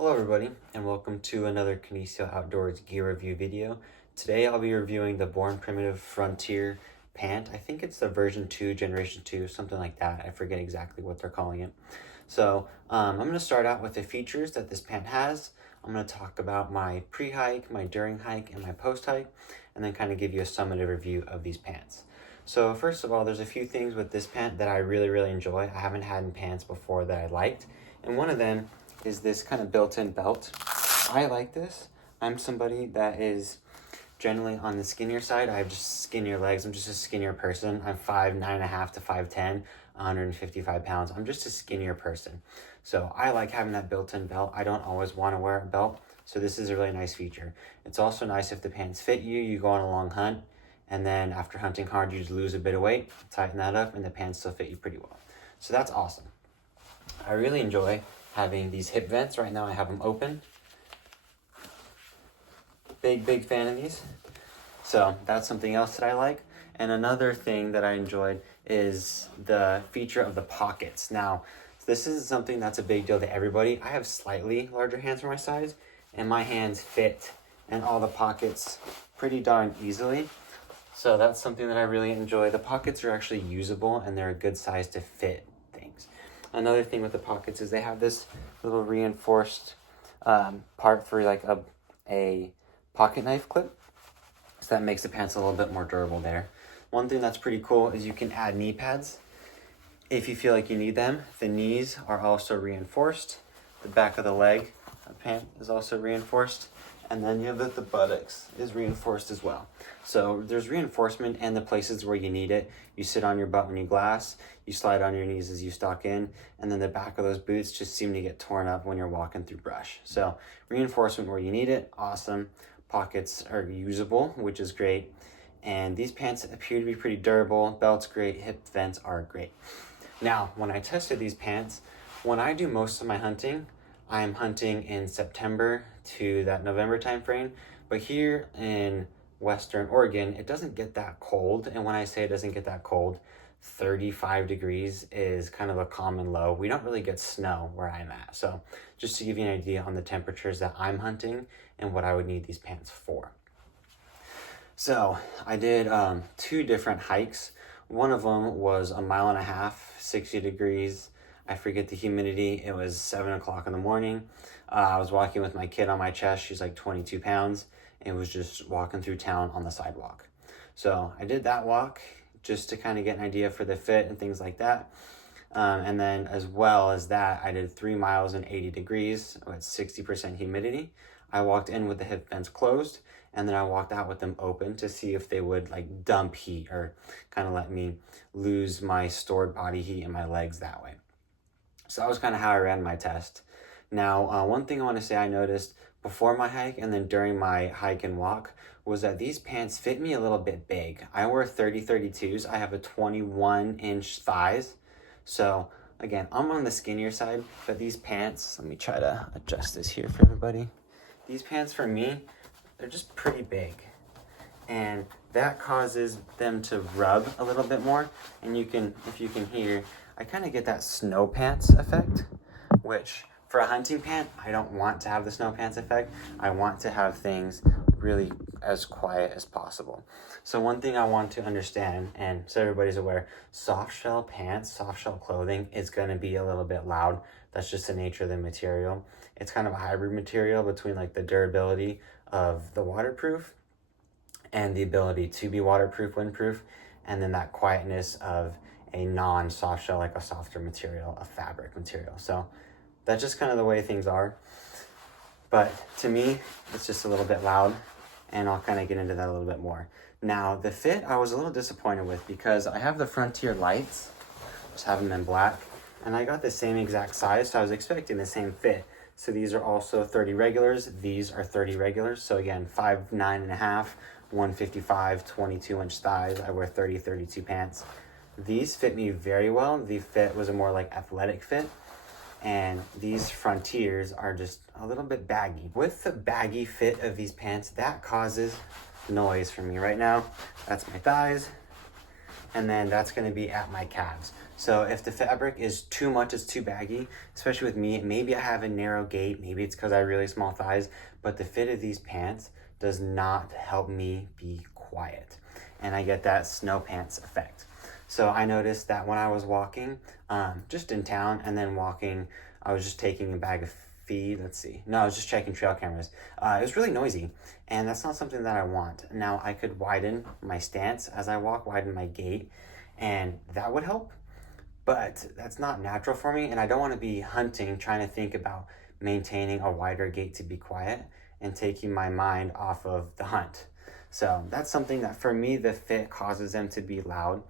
Hello everybody, and welcome to another Kinesio Outdoors gear review video. Today I'll be reviewing the Born Primitive Frontier Pant. I think it's the version 2, generation 2, something like that. I forget exactly what they're calling it. So I'm going to start out with the features that this pant has. I'm going to talk about my pre-hike, my during hike, and my post-hike, and then kind of give you a summative review of these pants. So first of all, there's a few things with this pant that I really enjoy. I haven't had in pants before that I liked, and one of them is this kind of built-in belt. I like this. I'm somebody that is generally on the skinnier side. I have just skinnier legs. I'm just a skinnier person. I'm 5'9.5" to 5'10", 155 pounds. I'm just a skinnier person. So I like having that built-in belt. I don't always want to wear a belt, so this is a really nice feature. It's also nice if the pants fit you. You go on a long hunt, and then after hunting hard, you just lose a bit of weight, tighten that up, and the pants still fit you pretty well. So that's awesome. I really enjoy having these hip vents. Right now I have them open. Big fan of these. So that's something else that I like. And another thing that I enjoyed is the feature of the pockets. Now, this is something that's a big deal to everybody. I have slightly larger hands for my size, and my hands fit in all the pockets pretty darn easily. So that's something that I really enjoy. The pockets are actually usable, and they're a good size to fit things. Another thing with the pockets is they have this little reinforced part for like a pocket knife clip. So that makes the pants a little bit more durable there. One thing that's pretty cool is you can add knee pads if you feel like you need them. The knees are also reinforced. The back of the leg pant is also reinforced. And then you have the buttocks is reinforced as well. So there's reinforcement in the places where you need it. You sit on your butt when you glass, you slide on your knees as you stalk in, and then the back of those boots just seem to get torn up when you're walking through brush. So reinforcement where you need it, awesome. Pockets are usable, which is great. And these pants appear to be pretty durable. Belt's great, hip vents are great. Now, when I tested these pants, when I do most of my hunting, I'm hunting in September to that November time frame, but here in Western Oregon, it doesn't get that cold. And when I say it doesn't get that cold, 35 degrees is kind of a common low. We don't really get snow where I'm at. So just to give you an idea on the temperatures that I'm hunting and what I would need these pants for. So I did 2 different hikes. One of them was a 1.5 miles, 60 degrees. I forget the humidity. It was 7 o'clock in the morning. I was walking with my kid on my chest. She's like 22 pounds. And was just walking through town on the sidewalk. So I did that walk just to kind of get an idea for the fit and things like that. And then as well as that, I did 3 miles in 80 degrees with 60% humidity. I walked in with the hip vents closed, and then I walked out with them open to see if they would like dump heat or kind of let me lose my stored body heat in my legs that way. So that was kind of how I ran my test. Now, one thing I want to say I noticed before my hike and then during my hike and walk was that these pants fit me a little bit big. I wear 30-32s. I have a 21-inch thighs. So again, I'm on the skinnier side, but these pants, let me try to adjust this here for everybody. These pants for me, they're just pretty big. And that causes them to rub a little bit more. And you can, if you can hear, I kind of get that snow pants effect, which for a hunting pant, I don't want to have the snow pants effect. I want to have things really as quiet as possible. So one thing I want to understand, and so everybody's aware, soft shell pants, soft shell clothing is going to be a little bit loud. That's just the nature of the material. It's kind of a hybrid material between like the durability of the waterproof and the ability to be waterproof, windproof, and then that quietness of a non-soft shell, like a softer material, a fabric material. So that's just kind of the way things are. But to me, it's just a little bit loud, and I'll kind of get into that a little bit more. Now, the fit I was a little disappointed with because I have the Frontier lights, just have them in black, and I got the same exact size, so I was expecting the same fit. So these are also 30 regulars. These are 30 regulars. So again, 5'9.5", 155, 22-inch thighs. I wear 30-32 pants. These fit me very well. The fit was a more like athletic fit. And these Frontiers are just a little bit baggy. With the baggy fit of these pants, that causes noise for me right now. That's my thighs. and then that's gonna be at my calves. So if the fabric is too much, it's too baggy, especially with me, maybe I have a narrow gait, maybe it's because I have really small thighs, but the fit of these pants does not help me be quiet. And I get that snow pants effect. So I noticed that when I was walking, just in town and then walking, I was just taking a bag of feed, I was just checking trail cameras. It was really noisy, and that's not something that I want. Now I could widen my stance as I walk, widen my gait, and that would help, but that's not natural for me, and I don't want to be hunting, trying to think about maintaining a wider gait to be quiet and taking my mind off of the hunt. So that's something that for me, the fit causes them to be loud.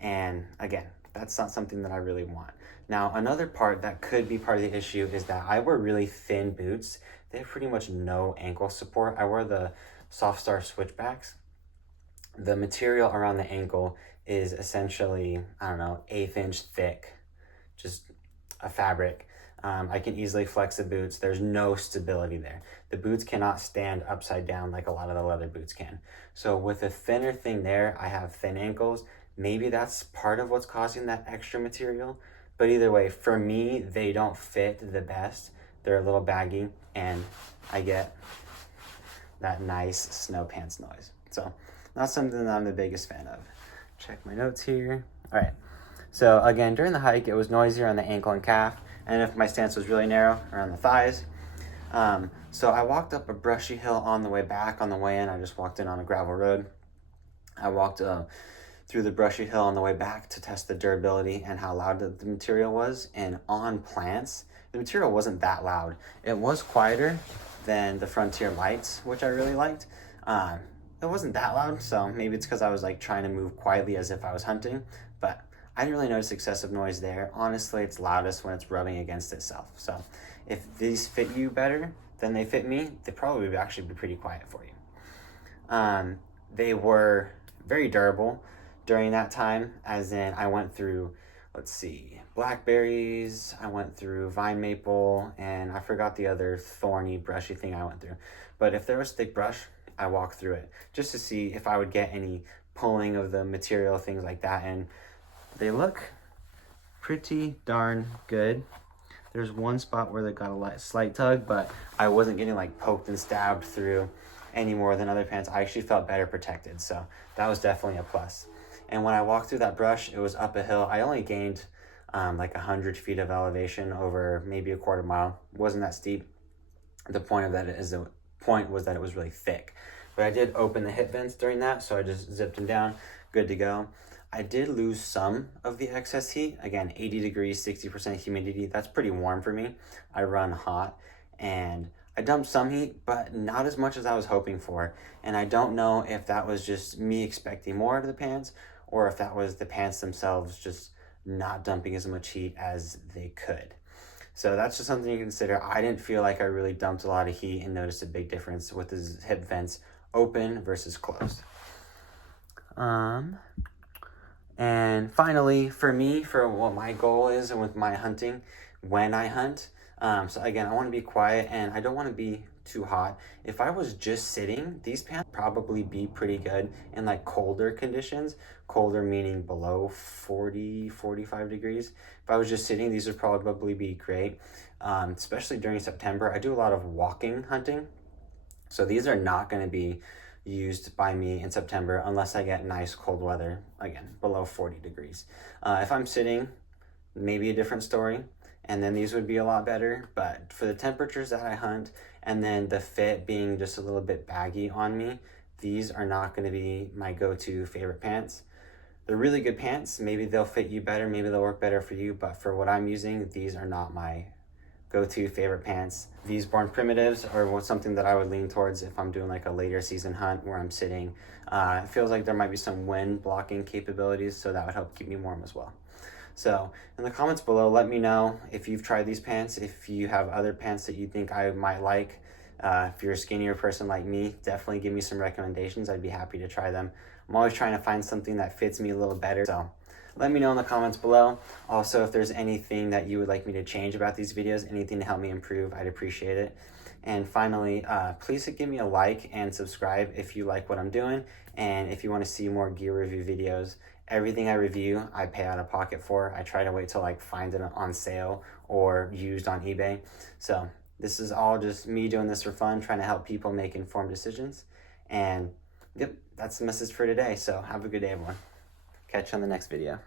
And again, that's not something that I really want. Now, another part that could be part of the issue is that I wear really thin boots. They have pretty much no ankle support. I wear the Soft Star switchbacks. The material around the ankle is essentially, I don't know, 1/8 inch thick, just a fabric. I can easily flex the boots. There's no stability there. The boots cannot stand upside down like a lot of the leather boots can. So with a thinner thing there, I have thin ankles. Maybe that's part of what's causing that extra material. But either way, for me, they don't fit the best. They're a little baggy, and I get that nice snow pants noise. So not something that I'm the biggest fan of. Check my notes here. All right. So again, during the hike, it was noisier on the ankle and calf, and if my stance was really narrow, around the thighs. So I walked up a brushy hill on the way back. On the way in, I just walked in on a gravel road. I walked through the brushy hill on the way back to test the durability and how loud the material was. And on plants, the material wasn't that loud. It was quieter than the Frontier lights, which I really liked. It wasn't that loud, so maybe it's because I was like trying to move quietly as if I was hunting, but I didn't really notice excessive noise there. Honestly, it's loudest when it's rubbing against itself. So if these fit you better than they fit me, they probably would actually be pretty quiet for you. They were very durable during that time, as in I went through, blackberries, I went through vine maple, and I forgot the other thorny, brushy thing I went through. But if there was thick brush, I walked through it just to see if I would get any pulling of the material, things like that, and they look pretty darn good. There's one spot where they got a slight tug, but I wasn't getting like poked and stabbed through any more than other pants. I actually felt better protected, so that was definitely a plus. And when I walked through that brush, it was up a hill. I only gained like 100 feet of elevation over maybe a quarter mile. It wasn't that steep. The point was that it was really thick. But I did open the hip vents during that, so I just zipped them down, good to go. I did lose some of the excess heat. Again, 80 degrees, 60% humidity. That's pretty warm for me. I run hot, and I dumped some heat, but not as much as I was hoping for. And I don't know if that was just me expecting more out of the pants, or if that was the pants themselves just not dumping as much heat as they could. So that's just something to consider. I didn't feel like I really dumped a lot of heat and noticed a big difference with the hip vents open versus closed. And finally, for me, for what my goal is and with my hunting, when I hunt, so again, I want to be quiet and I don't want to be too hot. If I was just sitting, these pants would probably be pretty good in like colder conditions, colder meaning below 40, 45 degrees. If I was just sitting, these would probably be great, especially during September. I do a lot of walking hunting, so these are not going to be used by me in September unless I get nice cold weather, again, below 40 degrees. If I'm sitting, maybe a different story, and then these would be a lot better. But for the temperatures that I hunt, and then the fit being just a little bit baggy on me, these are not going to be my go-to favorite pants. They're really good pants. Maybe they'll fit you better, maybe they'll work better for you, but for what I'm using, these are not my go-to favorite pants. These Born Primitives are something that I would lean towards if I'm doing like a later season hunt where I'm sitting. It feels like there might be some wind blocking capabilities, so that would help keep me warm as well. So in the comments below, let me know if you've tried these pants, if you have other pants that you think I might like. If you're a skinnier person like me, definitely give me some recommendations. I'd be happy to try them. I'm always trying to find something that fits me a little better, so let me know in the comments below. Also, if there's anything that you would like me to change about these videos, anything to help me improve, I'd appreciate it. And finally, please give me a like and subscribe if you like what I'm doing, and if you want to see more gear review videos Everything I review, I pay out of pocket for. I try to wait till like find it on sale or used on eBay. So this is all just me doing this for fun, trying to help people make informed decisions. And yep, that's the message for today. So have a good day, everyone. Catch you on the next video.